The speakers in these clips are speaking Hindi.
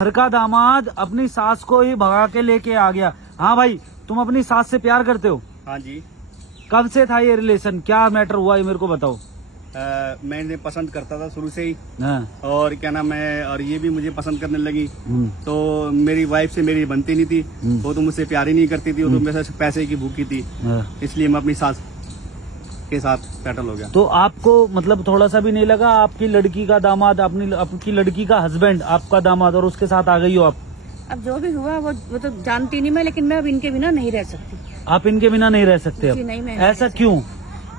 घर का दामाद अपनी सास को ही भगा के लेके आ गया। हाँ भाई, तुम अपनी सास से प्यार करते हो? हाँ जी। कब से था ये रिलेशन, क्या मैटर हुआ ये मेरे को बताओ। मैं इन्हें पसंद करता था शुरू से ही। हाँ। और क्या नाम है, और ये भी मुझे पसंद करने लगी। तो मेरी वाइफ से मेरी बनती नहीं थी। वो तो मुझसे प्यार ही नहीं करती थी, वो तो मेरे से पैसे की भूखी थी। इसलिए मैं अपनी सास के साथ सेटल हो गया। तो आपको मतलब थोड़ा सा भी नहीं लगा आपकी लड़की का दामाद, आपकी लड़की का हस्बैंड आपका दामाद, और उसके साथ आ गई हो आप? अब जो भी हुआ वो तो जानती नहीं मैं, लेकिन मैं अब इनके बिना नहीं रह सकती। आप इनके बिना नहीं रह सकते अब? जी नहीं, मैं ऐसा क्यों?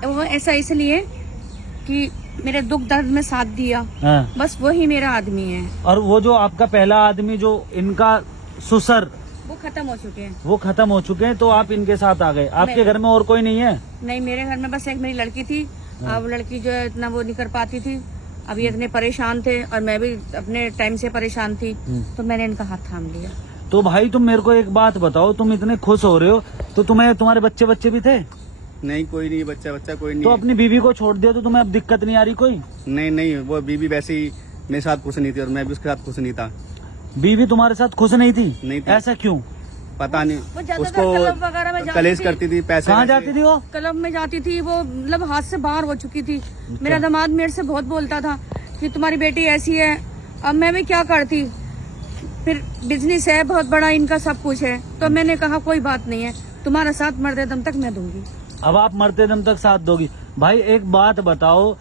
वो ऐसा इसलिए कि मेरे दुख दर्द में साथ दिया। हाँ। बस वही मेरा आदमी है। और वो जो आपका पहला आदमी, जो इनका ससुर, वो खत्म हो चुके हैं। वो खत्म हो चुके हैं, तो आप इनके साथ आ गए। आपके घर में और कोई नहीं है? नहीं, मेरे घर में बस एक मेरी लड़की थी। अब लड़की जो है इतना वो नहीं कर पाती थी। अब ये इतने परेशान थे और मैं भी अपने टाइम से परेशान थी, तो मैंने इनका हाथ थाम लिया। तो भाई तुम मेरे को एक बात बताओ, तुम इतने खुश हो रहे हो तो तुम्हारे बच्चे भी थे? नहीं, कोई नहीं, बच्चा कोई नहीं। तो अपनी बीवी को छोड़ दिया तो तुम्हें अब दिक्कत नहीं आ रही कोई? नहीं, वो बीवी वैसे ही मेरे साथ खुश नहीं थी और मैं भी उसके साथ खुश नहीं था। बीवी तुम्हारे साथ खुश नहीं थी? नहीं थी। ऐसा क्यों? पता नहीं, वो ज्यादातर क्लब वगैरह में उसको जाती कलेश थी। करती थी। पैसे कहाँ जाती थी वो? क्लब में जाती थी वो, मतलब हाथ से बाहर हो चुकी थी। मेरा दामाद मेरे से बहुत बोलता था कि तुम्हारी बेटी ऐसी है। अब मैं भी क्या करती, फिर बिजनेस है बहुत बड़ा इनका, सब कुछ है। तो मैंने कहा कोई बात नहीं है, तुम्हारा साथ मरते दम तक मैं दूंगी। अब आप मरते दम तक साथ दोगी? भाई एक बात बताओ,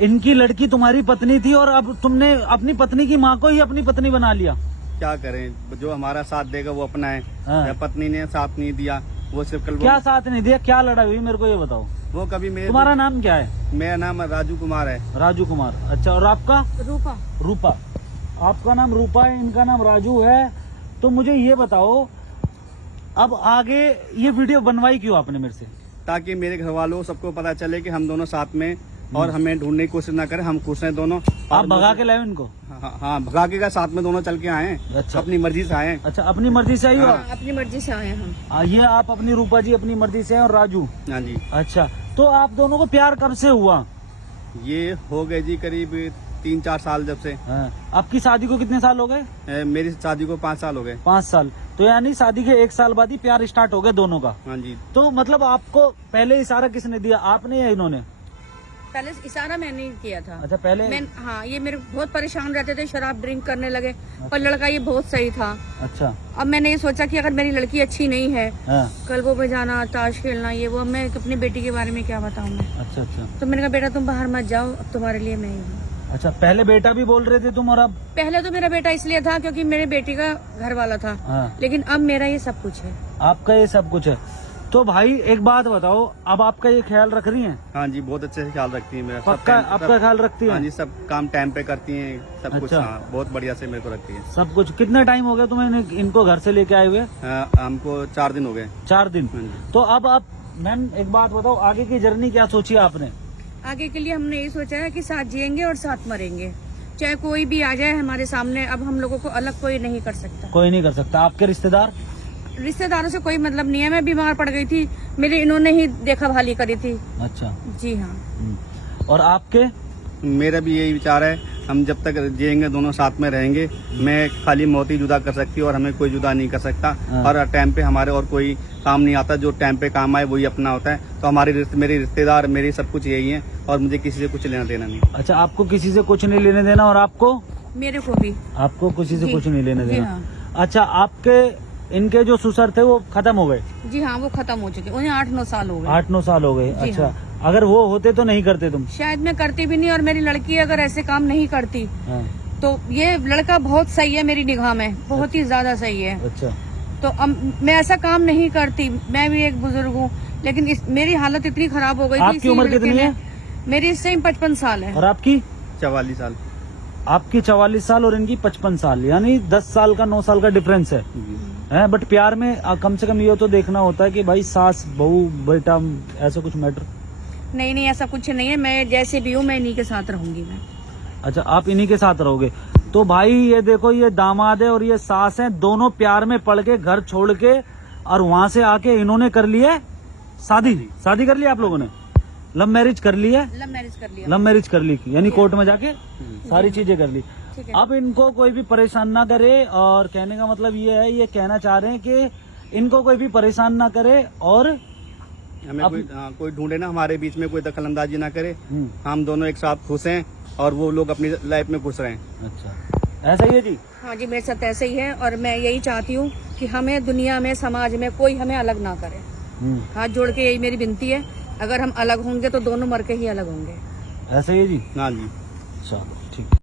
इनकी लड़की तुम्हारी पत्नी थी और अब तुमने अपनी पत्नी की माँ को ही अपनी पत्नी बना लिया। क्या करें, जो हमारा साथ देगा वो अपना है। हाँ। पत्नी ने साथ नहीं दिया, वो सिर्फ कल क्या साथ नहीं दिया, क्या लड़ाई हुई मेरे को ये बताओ। वो कभी मेरे तुम्हारा नाम क्या है? मेरा नाम राजू कुमार है। राजू कुमार। अच्छा, और आपका? रूपा। रूपा। आपका नाम रूपा है, इनका नाम राजू है। तो मुझे ये बताओ, अब आगे ये वीडियो बनवाई क्यों आपने मेरे से? ताकि मेरे घर वालों सबको पता चले कि हम दोनों साथ में, और हमें ढूंढने की कोशिश ना करें, हम खुश हैं दोनों। आप भगा के लाए इनको? हाँ, भगा के साथ में दोनों चल के आए हैं। अच्छा। अपनी मर्जी से आए हैं। अच्छा, अपनी मर्जी से आई हो? हाँ, अपनी मर्जी से आए हैं हम। ये आप अपनी रूपा जी अपनी मर्जी से हैं और राजू? हाँ जी। अच्छा, तो आप दोनों को प्यार कब से हुआ? ये हो गए जी करीब 3-4 साल जब से। हाँ। आपकी शादी को कितने साल हो गए? मेरी शादी को 5 साल हो गए। 5 साल। तो यानी शादी के 1 साल बाद ही प्यार स्टार्ट हो गया दोनों का? हाँ जी। तो मतलब आपको पहले इशारा किसने दिया, आपने या इन्होंने? पहले इशारा मैंने ही किया था। अच्छा, पहले? हाँ, ये मेरे बहुत परेशान रहते थे, शराब ड्रिंक करने लगे। पर लड़का ये बहुत सही था। अच्छा। अब मैंने ये सोचा कि अगर मेरी लड़की अच्छी नहीं है, हाँ। क्लबों पे जाना, ताश खेलना, ये वो, मैं अपनी बेटी के बारे में क्या बताऊं मैं। अच्छा। तो मैंने कहा बेटा तुम बाहर मत जाओ, अब तुम्हारे लिए मैं ही हूँ। अच्छा, पहले बेटा भी बोल रहे थे तुम, और अब? पहले तो मेरा बेटा इसलिए था क्योंकि मेरे बेटी का घर वाला था। हाँ। लेकिन अब मेरा ये सब कुछ है। आपका ये सब कुछ है। तो भाई एक बात बताओ, अब आपका ये ख्याल रख रही हैं? हाँ जी, बहुत अच्छे से ख्याल रखती है मेरा। पक्का आपका ख्याल रखती है? हाँ जी, सब काम टाइम पे करती हैं, सब कुछ। अच्छा। हाँ, बहुत बढ़िया से मेरे को रखती है सब कुछ। कितना टाइम हो गया तुम्हें इनको घर से लेके आए हुए? हमको 4 दिन हो गए। 4 दिन। हाँ जी। तो अब आप मैम एक बात बताओ, आगे की जर्नी क्या सोची आपने? आगे के लिए हमने ये सोचा है कि साथ जिएंगे और साथ मरेंगे, चाहे कोई भी आ जाए हमारे सामने। अब हम लोगों को अलग कोई नहीं कर सकता। कोई नहीं कर सकता। आपके रिश्तेदारों से कोई मतलब नहीं है। मैं बीमार पड़ गई थी, मेरे इन्होंने ही देखा भाली करी थी। अच्छा। जी हाँ। और आपके? मेरा भी यही विचार है, हम जब तक जिएंगे दोनों साथ में रहेंगे। मैं खाली मौत ही जुदा कर सकती है और हमें कोई जुदा नहीं कर सकता। हाँ। और टाइम पे हमारे और कोई काम नहीं आता, जो टाइम पे काम आए वही अपना होता है। तो मेरे रिश्तेदार, मेरी सब कुछ यही है, और मुझे किसी से कुछ लेना देना नहीं। अच्छा, आपको किसी से कुछ नहीं लेने देना, और आपको? मेरे को भी। आपको किसी से जी। कुछ नहीं लेने जी देना। हाँ। अच्छा, आपके इनके जो ससुर थे वो खत्म हो गए? जी हाँ, वो खत्म हो चुके, उन्हें 8-9 साल हो गए। 8-9 साल हो गए। जी अच्छा। हाँ। अगर वो होते तो नहीं करते तुम? शायद मैं करती भी नहीं, और मेरी लड़की अगर ऐसे काम नहीं करती। हाँ। तो ये लड़का बहुत सही है मेरी निगाह में, बहुत ही ज्यादा सही है। अच्छा। तो अब मैं ऐसा काम नहीं करती। मैं भी एक बुजुर्ग हूँ, लेकिन मेरी हालत इतनी खराब हो गई थी। आपकी उम्र कितनी है? मेरी इससे 55 साल है। और आपकी? 44 साल। आपकी 44 साल और इनकी 55 साल, यानी 10 साल का 9 साल का डिफरेंस है। बट प्यार में कम से कम ये तो देखना होता है कि भाई सास बहू बेटा ऐसा कुछ मैटर? नहीं, ऐसा कुछ नहीं है। मैं जैसे भी हूँ, मैं इन्हीं के साथ रहूंगी मैं। अच्छा, आप इन्हीं के साथ रहोगे। तो भाई ये देखो, ये दामाद है और ये सास है, दोनों प्यार में पड़ के घर छोड़ के, और वहां से आके इन्होंने कर लिया शादी। शादी कर लिया आप लोगों ने? लव मैरिज कर ली है? लव मैरिज कर लिया। लव मैरिज कर ली, यानी कोर्ट में जाके सारी चीजें कर ली। ठीक है। अब इनको कोई भी परेशान ना करे, और कहने का मतलब ये है, ये कहना चाह रहे हैं कि इनको कोई भी परेशान ना करे और हमें कोई ढूंढे ना, हमारे बीच में कोई दखल अंदाजी ना करे। हम दोनों एक साथ खुश हैं और वो लोग अपनी लाइफ में खुश रहें। अच्छा, ऐसा ही है जी। हाँ जी, मेरे साथ ऐसे ही है, और मैं यही चाहती हूँ कि हमें दुनिया में, समाज में कोई हमें अलग ना करे। हाथ जोड़ के यही मेरी विनती है, अगर हम अलग होंगे तो दोनों मर के ही अलग होंगे। ऐसा ही है जी। हाँ जी। चलो।